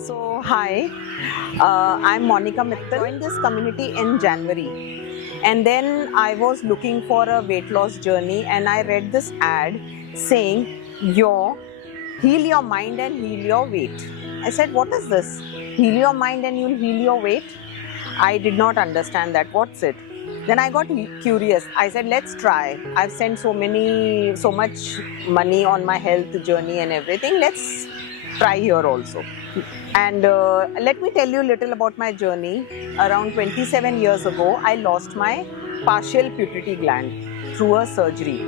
So, hi, I'm Monica Mittal. I joined this community in January, and then I was looking for a weight loss journey, and I read this ad saying, heal your mind and heal your weight. I said, what is this? Heal your mind and you'll heal your weight? I did not understand that. What's it? Then I got curious. I said, let's try. I've spent so much money on my health journey and everything. Let's try here also. And let me tell you a little about my journey. Around 27 years ago, I lost my partial pituitary gland through a surgery.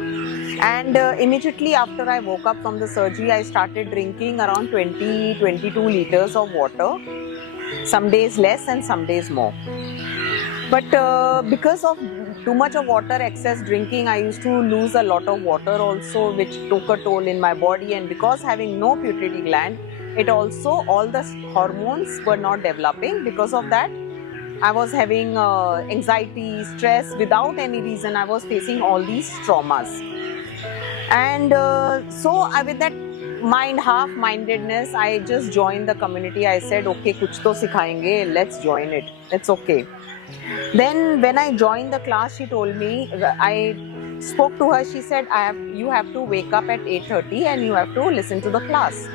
And immediately after I woke up from the surgery, I started drinking around 22 liters of water. Some days less and some days more. But because of too much of water excess drinking, I used to lose a lot of water also, which took a toll in my body. And because having no pituitary gland, it also, all the hormones were not developing. Because of that, I was having anxiety, stress without any reason. I was facing all these traumas. And with that half-mindedness, I just joined the community. I said, okay, kuch to sikhayenge, let's join it. It's okay. Then when I joined the class, she told me, I spoke to her, she said, you have to wake up at 8:30 and you have to listen to the class.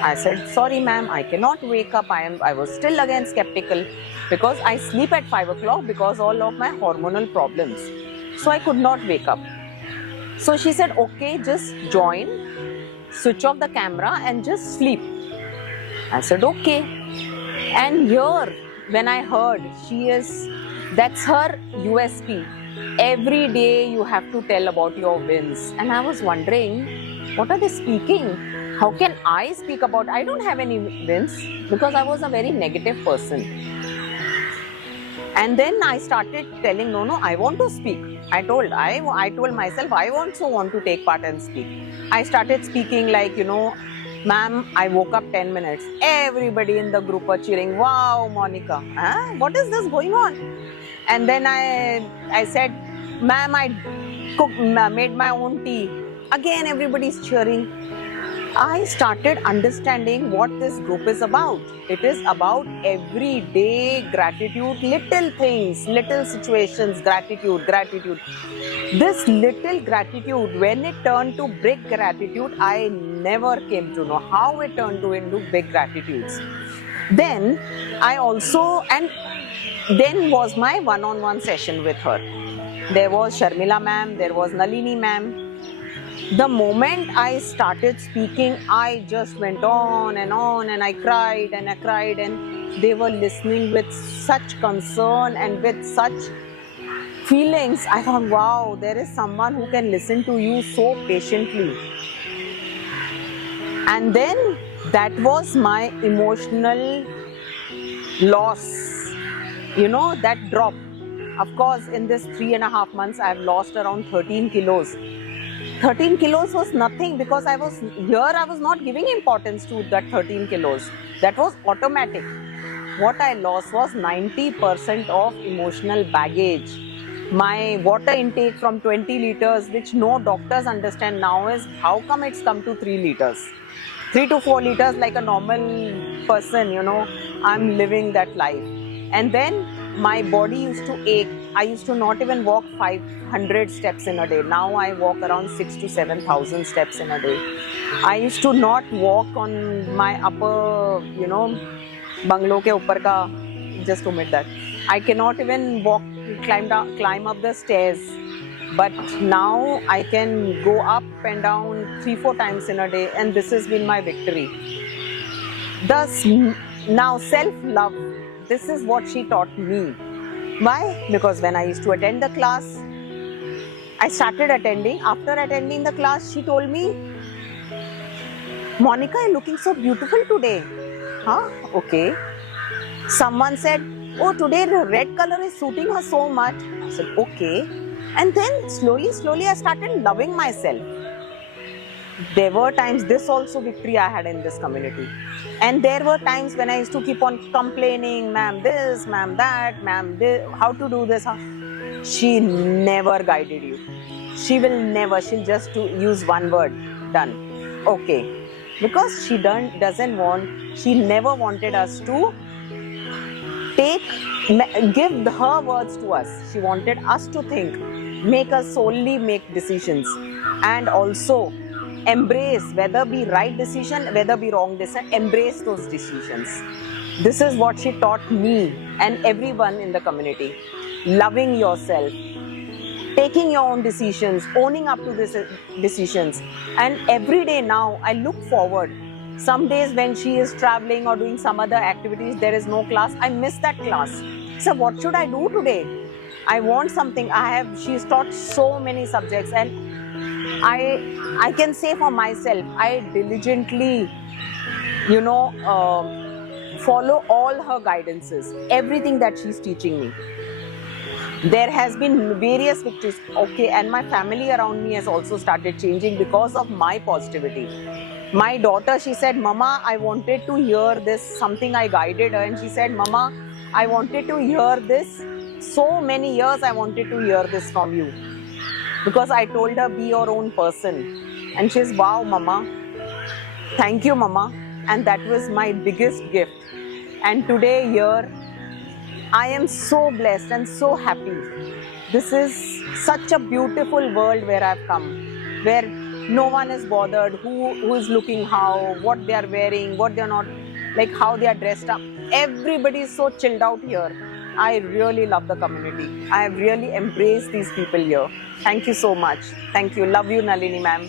I said, sorry ma'am, I cannot wake up. I was still again skeptical because I sleep at 5 o'clock because all of my hormonal problems. So I could not wake up. So she said, okay, just join, switch off the camera and just sleep. I said, okay. And here, when I heard, that's her USP. Every day you have to tell about your wins. And I was wondering, what are they speaking? How can I speak about? I don't have any wins because I was a very negative person. And then I started telling, no, I want to speak. I told myself, I also want to take part and speak. I started speaking like, ma'am, I woke up 10 minutes. Everybody in the group were cheering, wow, Monica, what is this going on? And then I said, ma'am, I made my own tea. Again, everybody's cheering. I started understanding what this group is about. It is about everyday gratitude, little things, little situations, gratitude. This little gratitude, when it turned to big gratitude, I never came to know how it turned into big gratitudes. Then then was my one-on-one session with her. There was Sharmila ma'am, there was Nalini ma'am. The moment I started speaking, I just went on and I cried and they were listening with such concern and with such feelings. I thought, wow, there is someone who can listen to you so patiently. And then that was my emotional loss, that drop. Of course, in this 3.5 months, I have lost around 13 kilos. 13 kilos was nothing because I was not giving importance to that 13 kilos. That was automatic. What I lost was 90% of emotional baggage. My water intake from 20 liters, which no doctors understand now, is how come it's come to 3 liters. 3 to 4 liters like a normal person, I'm living that life. And then my body used to ache. I used to not even walk 500 steps in a day. Now I walk around 6,000 to 7,000 steps in a day. I used to not walk on my upper, bungalow ke upar ka, just omit that. I cannot even climb up the stairs. But now I can go up and down 3-4 times in a day, and this has been my victory. Thus, now self-love. This is what she taught me. Why? Because when I used to attend the class, I started attending. After attending the class, she told me, Monica, you're looking so beautiful today. Huh? Okay. Someone said, oh, today the red color is suiting her so much. I said, okay. And then slowly, I started loving myself. There were times, this also victory I had in this community. And there were times when I used to keep on complaining, ma'am this, ma'am that, ma'am this, how to do this. She never guided you. She'll just use one word, done. Okay. because she she never wanted us to give her words to us. She wanted us to think, make us solely make decisions, and also embrace, whether be right decision, whether be wrong decision, embrace those decisions. This is what she taught me and everyone in the community. Loving yourself, taking your own decisions, owning up to these decisions. And every day now I look forward. Some days when she is traveling or doing some other activities, there is no class, I miss that class. So what should I do today? I want something. She's taught so many subjects, and I can say for myself, I diligently, follow all her guidances, everything that she's teaching me. There has been various victories, okay, and my family around me has also started changing because of my positivity. My daughter, she said, Mama, I wanted to hear this, something I guided her, and she said, Mama, I wanted to hear this, so many years I wanted to hear this from you. Because I told her, be your own person. And she's, wow, Mama, thank you, Mama. And that was my biggest gift. And today here, I am so blessed and so happy. This is such a beautiful world where I've come, where no one is bothered who is looking how, what they are wearing, what they are not, like how they are dressed up. Everybody is so chilled out here. I really love the community. I have really embraced these people here. Thank you so much. Thank you. Love you, Nalini ma'am.